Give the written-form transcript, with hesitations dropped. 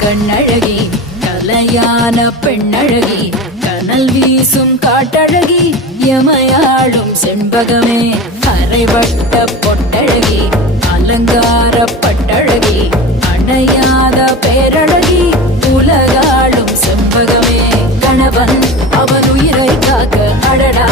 கண்ணழகி கலையான பெண்ணழகி கனல் வீசும் காட்டழகி எமையாளும் செண்பகமே அரைவட்ட பொட்டழகி அலங்கார பட்டழகி அணையாத பேரழகி உலகாளும் செண்பகமே கணவன் அவன் உயிரை காக்க அடடா